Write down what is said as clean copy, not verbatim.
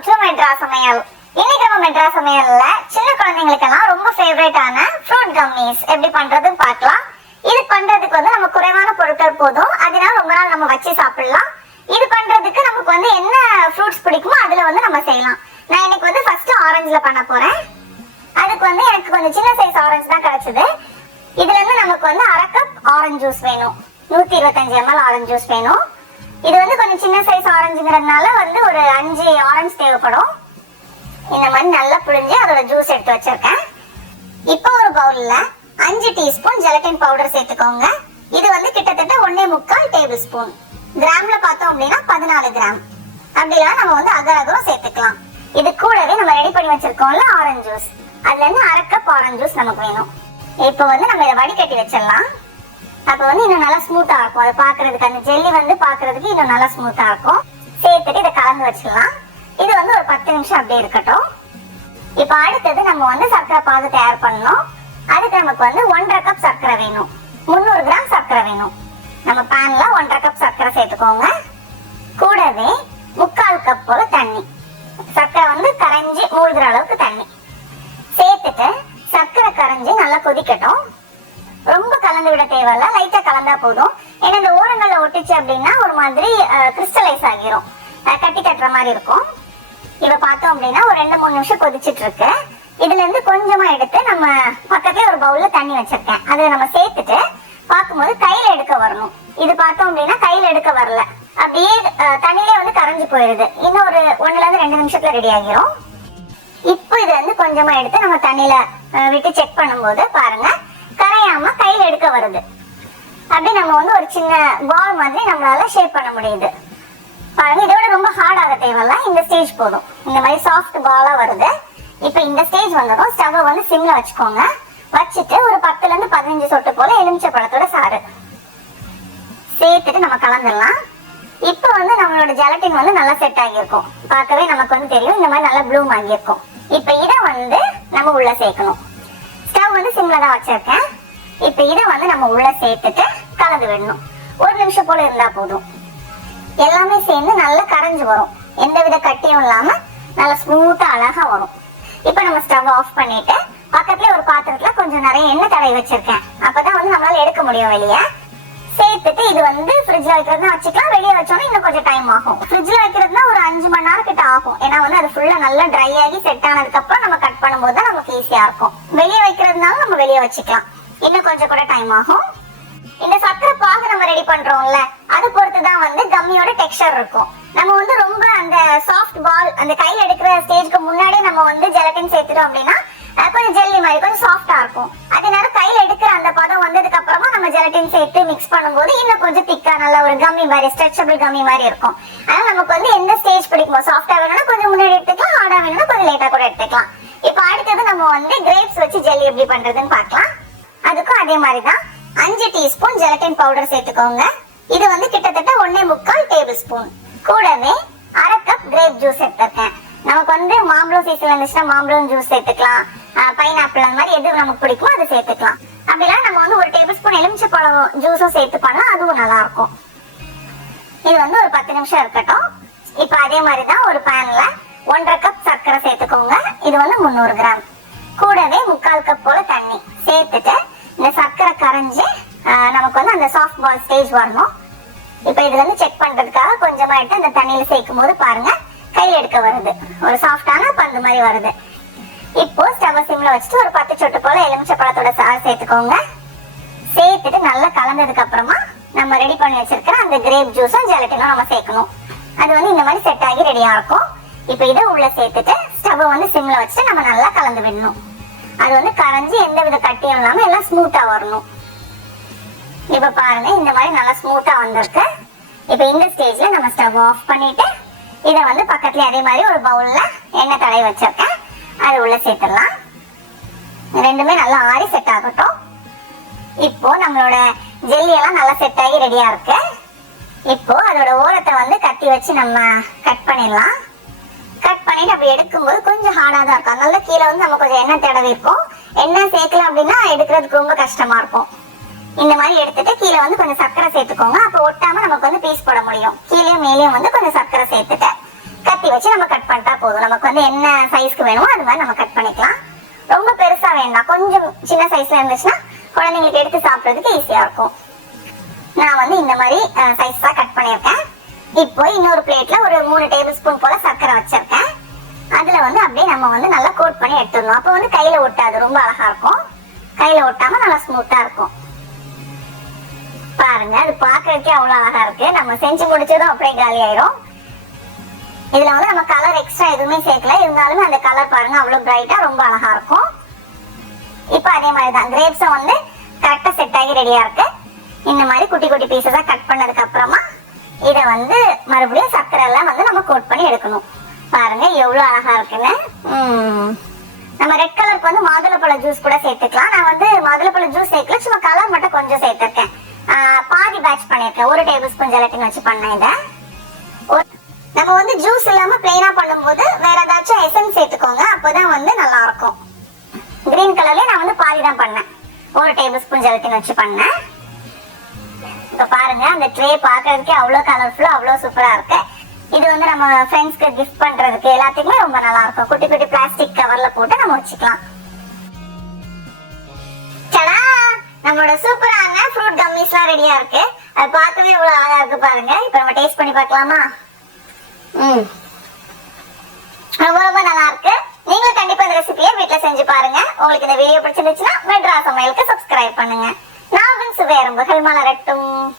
Welcome to metro சமையல். இன்னைக்கு நம்ம மெட்ரா சமையல்ல சின்ன குழந்தைகளுக்கெல்லாம் ரொம்ப ஃபேவரட்டான ஃப்ரூட் கம்மிஸ் எப்படி பண்றதுன்னு பார்க்கலாம். இது பண்றதுக்கு நம்ம குறைவான பொருட்கள் போதும், அதனால ரொம்ப நாள் நம்ம வச்சு சாப்பிடலாம். இது பண்றதுக்கு நமக்கு என்ன ஃப்ரூட்ஸ் பிடிக்குமோ அதுல நம்ம செய்யலாம். நான் இன்னைக்கு ஃபர்ஸ்ட் ஆரஞ்சுல பண்ண போறேன். அதுக்கு எனக்கு கொஞ்சம் சின்ன சைஸ் ஆரஞ்சு தான் கிடைச்சது. இதுல இருந்து நமக்கு அரை கப் ஆரஞ்சு ஜூஸ் வேணும். 125 ml ஆரஞ்சு ஜூஸ் வேணும். இது கொஞ்சம் சின்ன சைஸ் ஆரஞ்சுங்கிறதுனால ஒரு 5 ஆரஞ்சு தேவைப்படும். இந்த மாதிரி நல்லா புழிஞ்சு அதோட ஜூஸ் எடுத்து வச்சிருக்கேன். இப்போ ஒரு பவுல்ல 5 டீஸ்பூன் ஜெலட்டின் பவுடர் சேர்த்துக்கோங்க. இது கிட்டத்தட்ட 1.25 டேபிள் ஸ்பூன். கிராம்ல பார்த்தோம் அப்படின்னா 14 கிராம். அப்படிலாம் நம்ம அகரகம் சேர்த்துக்கலாம். இது கூடவே நம்ம ரெடி பண்ணி வச்சிருக்கோம்ல ஆரஞ்சு ஜூஸ், அதுல இருந்து அரை கப் ஆரஞ்சு ஜூஸ் நமக்கு வேணும். இப்போ நம்ம இதை வடிகட்டி வச்சிடலாம். அப்ப இன்னும் நல்லா ஸ்மூத்தா இருக்கும். அது பாக்குறதுக்கு அந்த ஜெல்லி பாக்குறதுக்கு இன்னும் நல்லா ஸ்மூத்தா இருக்கும். சேர்த்துட்டு இதை கலந்து வச்சிடலாம். இது ஒரு 10 நிமிஷம் அப்படியே இருக்கட்டும். இப்ப அடுத்தது நம்ம சர்க்கரை பாகு தயார் பண்ணணும். அதுக்கு நமக்கு 1.5 கப் சர்க்கரை வேணும். 300 கிராம் சர்க்கரை வேணும். நம்ம பேன்ல 1.5 கப் சர்க்கரை சேர்த்துக்கோங்க. கூடவே 3/4 கப் போல தண்ணி, சர்க்கரை கரைஞ்சி மூழ்கிற அளவுக்கு தண்ணி சேர்த்துட்டு சர்க்கரை கரைஞ்சி நல்லா கொதிக்கட்டும். ரொம்ப கலந்து விட தேவையில்ல, லைட்டா கலந்தா போதும். ஏன்னா இந்த ஓரங்கள்ல ஒட்டிச்சு அப்படின்னா ஒரு மாதிரி கிறிஸ்டலைஸ் ஆகிரும், கட்டி கட்டுற மாதிரி இருக்கும். இத பார்த்தோம் அப்படின்னா ஒரு 2-3 நிமிஷம் கொதிச்சிட்டு இருக்கு. இதுல இருந்து கொஞ்சமா எடுத்து நம்ம பக்கத்துல ஒரு பவுல்ல தண்ணி வச்சிருக்கேன். அதை நம்ம சேர்த்துட்டு பார்க்கும்போது கையில எடுக்க வரணும். இது பார்த்தோம் அப்படின்னா கையில எடுக்க வரல, அப்படியே தண்ணியிலே கரைஞ்சு போயிருது. இன்னும் ஒரு 1ல இருந்து 2 நிமிஷத்துல ரெடி ஆகிரும். இப்போ இது கொஞ்சமா எடுத்து நம்ம தண்ணியில விட்டு செக் பண்ணும்போது பாருங்க கரையாம கையில எடுக்க வருது. அப்படி நம்ம ஒரு சின்ன பால் மாதிரி நம்மளால ஷேப் பண்ண முடியுது. பாருங்க, இதோட ரொம்ப ஹார்ட் ஆக தேவையில்ல, இந்த ஸ்டேஜ் போதும். இந்த மாதிரி சாஃப்ட் பாலா வருது. இப்ப இந்த ஸ்டேஜ் வந்ததும் ஸ்டவ் சிம்ல வச்சுக்கோங்க. வச்சுட்டு ஒரு 10ல இருந்து 15 சொட்டு போல எலுமிச்சை பழத்தோட சாறு சேர்த்துட்டு நம்ம கலந்துடலாம். இப்ப நம்மளோட ஜெலட்டின் நல்லா செட் ஆகியிருக்கும். பார்க்கவே நமக்கு தெரியும், இந்த மாதிரி நல்லா ப்ளூம் ஆகியிருக்கும். இப்ப இதை நம்ம உள்ள சேர்க்கணும். ஸ்டவ் சிம்ல தான் வச்சிருக்கேன். இப்ப இதை நம்ம உள்ள சேர்த்துட்டு கலந்து விடணும். 1 நிமிஷம் போல இருந்தா போதும். எல்லாமே சேர்ந்து நல்லா கரைஞ்சு வரும். எந்தவித கட்டியும் இல்லாம நல்லா ஸ்மூத்தா அழகா வரும். இப்ப நம்ம ஸ்டவ் ஆஃப் பண்ணிட்டு பக்கத்துல ஒரு பாத்திரத்துல கொஞ்சம் நிறைய எண்ணெய் தடவி வச்சிருக்கேன். அப்பதான் நம்மளால எடுக்க முடியும் வெளியே. சேர்த்துட்டு இது ஃப்ரிட்ஜ்ல வைக்கிறதுனா வச்சுக்கலாம், வெளியே வச்சோம்னா இன்னும் கொஞ்சம் டைம் ஆகும். ஃப்ரிட்ஜ்ல வைக்கிறதுனா ஒரு 5 மணி நேரம் கிட்ட ஆகும். ஏன்னா அது ஃபுல்லா நல்லா ட்ரை ஆகி செட் ஆனதுக்கு அப்புறம் நம்ம கட் பண்ணும்போது தான் நமக்கு ஈஸியா இருக்கும். வெளியே வைக்கிறதுனால நம்ம வெளியே வச்சுக்கலாம், இன்னும் கொஞ்சம் கூட டைம் ஆகும். இந்த சர்க்கரை பாகு நம்ம ரெடி பண்றோம்ல, அது பொறுத்துதான் கம்மியோட டெக்ஸ்சர் இருக்கும். நம்ம ரொம்ப அந்த சாஃப்ட் பால் அந்த கையில எடுக்கிற ஸ்டேஜ்க்கு முன்னாடியே நம்ம ஜெலட்டின் சேர்த்துட்டோம் அப்படின்னா கொஞ்சம் ஜெல்லி மாதிரி கொஞ்சம் சாஃப்டா இருக்கும். அதனால கையில எடுக்கிற அந்த பதம் வந்ததுக்கு அப்புறமா நம்ம ஜெலட்டின் சேர்த்து மிக்ஸ் பண்ணும்போது இன்னும் கொஞ்சம் திக்கா நல்ல ஒரு கம்மி மாதிரி ஸ்ட்ரெச்சபிள் கம்மி மாதிரி இருக்கும். அதனால நமக்கு எந்த ஸ்டேஜ் பிடிக்குமோ, சாஃப்டா வேணும்னா கொஞ்சம் முன்னாடி எடுத்துக்கலாம், ஹார்டா வேணும்னா கொஞ்சம் லேட்டா கூட எடுத்துக்கலாம். இப்போ அடுத்தது நம்ம கிரேப்ஸ் வச்சு ஜெல்லி எப்படி பண்றதுன்னு பார்க்கலாம். அதுக்கும் அதே மாதிரி தான் 5 டீஸ்பூன் ஜெலட்டின் பவுடர் சேர்த்துக்கோங்க. இது கிட்டத்தட்ட 1.25 டேபிள் ஸ்பூன். கூடவே அரை கப் கிரேப் ஜூஸ் எடுத்துருக்கேன். நமக்கு மாம்பழம் சீசன் இருந்துச்சுன்னா மாம்பழம் ஜூஸ் சேர்த்துக்கலாம், பைனாப்பிள் அந்த மாதிரி எது நமக்கு பிடிக்குமோ அதை சேர்த்துக்கலாம். அப்படிலாம் நம்ம 1 டேபிள் ஸ்பூன் எலுமிச்சை பழம் ஜூஸும் சேர்த்து பண்ணா அதுவும் நல்லா இருக்கும். இது ஒரு 10 நிமிஷம் இருக்கட்டும். இப்ப அதே மாதிரி தான் ஒரு பேன்ல 1.5 கப் சர்க்கரை சேர்த்துக்கோங்க. இது 300 கிராம். கூடவே 3/4 கப் போல தண்ணி சேர்த்துட்டு இந்த சர்க்கரை கரைஞ்சு நமக்கு அந்த சாஃப்ட் பால் ஸ்டேஜ் வரணும். இப்ப இதுல செக் பண்றதுக்காக கொஞ்சமா எடுத்து அந்த தண்ணியில சேர்க்கும் போது பாருங்க கையில் எடுக்க வருது, ஒரு சாஃப்டான பந்து மாதிரி வருது. இப்போ ஸ்டவ் சிம்ல வச்சுட்டு ஒரு 10 சொட்டு போல எலுமிச்சை பழத்தோட சாறு சேர்த்துக்கோங்க. சேர்த்துட்டு நல்லா கலந்ததுக்கு அப்புறமா நம்ம ரெடி பண்ணி வச்சிருக்கிற அந்த கிரேப் ஜூஸும் ஜெலட்டினும் நம்ம சேர்க்கணும். அது இந்த மாதிரி செட் ஆகி ரெடியா இருக்கும். இப்போ இதை உள்ள சேர்த்துட்டு ஸ்டவ் சிம்ல வச்சுட்டு நம்ம நல்லா கலந்து விடணும். அது கரைஞ்சி எந்த வித கட்டியும் இல்லாம எல்லாம் ஸ்மூத்தா வரணும். இப்ப பாருங்க இந்த மாதிரி நல்லா ஸ்மூத்தா வந்திருக்கு. இப்ப இந்த ஸ்டேஜ்ல நம்ம ஸ்டவ் ஆஃப் பண்ணிட்டு இதை பக்கத்துல அதே மாதிரி ஒரு பவுல்ல எண்ணெய் தடவி வச்சிருக்கேன், அது உள்ள சேர்த்துடலாம். ரெண்டுமே நல்லா ஆறி செட் ஆகட்டும். இப்போ நம்மளோட ஜெல்லி எல்லாம் நல்லா செட் ஆகி ரெடியா இருக்கு. இப்போ அதோட ஓரத்தை கத்தி வச்சு நம்ம கட் பண்ணிடலாம். கட் பண்ணிட்டு அப்படி எடுக்கும்போது கொஞ்சம் ஹார்டா தான் இருக்கும். அதனால கீழே நம்ம கொஞ்சம் எண்ணெய் தடவி இருக்கும். எண்ணெய் சேர்க்கல அப்படின்னா எடுக்கிறதுக்கு ரொம்ப கஷ்டமா இருக்கும். இந்த மாதிரி எடுத்துட்டு கீழே கொஞ்சம் சர்க்கரை சேர்த்துக்கோங்க. அப்போ ஒட்டாம நமக்கு பீஸ் போட முடியும். கீழே மேலேயும் கொஞ்சம் சர்க்கரை சேர்த்துட்டு கத்தி வச்சு நம்ம கட் பண்ணிட்டா போதும். நமக்கு வந்து என்ன சைஸ்க்கு வேணுமோ அது மாதிரி நம்ம கட் பண்ணிக்கலாம். ரொம்ப பெருசா வேண்டாம், கொஞ்சம் சின்ன சைஸ்ல இருந்துச்சுன்னா குழந்தைங்களுக்கு எடுத்து சாப்பிடுறதுக்கு ஈஸியா இருக்கும். நான் வந்து இந்த மாதிரி சைஸ் தான் கட் பண்ணியிருக்கேன். இப்போ இன்னொரு பிளேட்ல ஒரு 3 டேபிள் ஸ்பூன் போல சர்க்கரை வச்சிருக்கேன். அதுல வந்து அப்படியே நம்ம வந்து நல்லா கோட் பண்ணி எடுத்துடணும். அப்போ வந்து கையில ஒட்டாது, ரொம்ப அழகா இருக்கும். கையில ஒட்டாம நல்லா ஸ்மூத்தா இருக்கும். பாருங்க, அது பாக்குறதுக்கே அவ்வளவு அழகா இருக்கு. நம்ம செஞ்சு முடிச்சதும் அப்படியே காலி ஆயிரும். இதுல வந்து நம்ம கலர் எக்ஸ்ட்ரா எதுவுமே சேர்க்கல, இருந்தாலுமே அந்த கலர் பாருங்க அவ்வளவு பிரைட்டா ரொம்ப அழகா இருக்கும். இப்ப அதே மாதிரிதான் கிரேப்ஸும் வந்து கரெக்டா செட் ஆகி ரெடியா இருக்கு. இந்த மாதிரி குட்டி குட்டி பீசஸா கட் பண்ணதுக்கு அப்புறமா இத வந்து மறுபடியும் சர்க்கரை எல்லாம் வந்து நம்ம கோட் பண்ணி எடுக்கணும். பாருங்க எவ்வளவு அழகா இருக்குன்னு. நம்ம ரெட் கலருக்கு வந்து மாதுளப்பழ ஜூஸ் கூட சேர்த்துக்கலாம். நான் வந்து மாதுளப்பழ ஜூஸ் சேர்க்கல, சும்மா கலர் மட்டும் கொஞ்சம் சேர்த்திருக்கேன். பாதி பேட்ச் பண்ணிருக்கேன். 1 டேபிள் ஸ்பூன் ஜெலட்டின் வச்சு பண்ணேன். இதை நம்ம வந்து ஜூஸ் இல்லாம பிளெயினா பண்ணும்போது வேற ஏதாச்சும் எசன்ஸ் சேர்த்துக்கோங்க, அப்பதான் வந்து நல்லா இருக்கும். கிரீன் கலர்ல நான் வந்து பாதி தான் பண்ணேன். 1 டேபிள் ஸ்பூன் ஜெலட்டின் வச்சு பண்ணேன். இப்ப பாருங்க, அந்த ட்ரே பாக்குறதுக்கே அவ்வளவு கலர்ஃபுல்லா அவ்வளவு சூப்பரா இருக்கு. இது வந்து நம்ம ஃப்ரெண்ட்ஸ்க்கு கிஃப்ட் பண்றதுக்கு எல்லாத்துக்குமே ரொம்ப நல்லா இருக்கும். குட்டி குட்டி பிளாஸ்டிக் கவர்ல போட்டு நம்ம வச்சுக்கலாம். சடா, நம்மளோட சூப்பரான ஃப்ரூட் கம்மிஸ்லாம் ரெடியா இருக்கு. அது பார்க்கவே இவ்வளவு அழகா இருக்கு பாருங்க. இப்ப நம்ம டேஸ்ட் பண்ணி பார்க்கலாமா? ரொம்ப ரொம்ப நல்லா இருக்கு. நீங்களும் கண்டிப்பா இந்த ரெசிபியை வீட்டுல செஞ்சு பாருங்க. உங்களுக்கு இந்த வீடியோ பிடிச்சிருந்துச்சுன்னா மெட்ராஸ் சமையலுக்கு சப்ஸ்கிரைப் பண்ணுங்க. நான் சுவையரம்புகள் மலரட்டும்.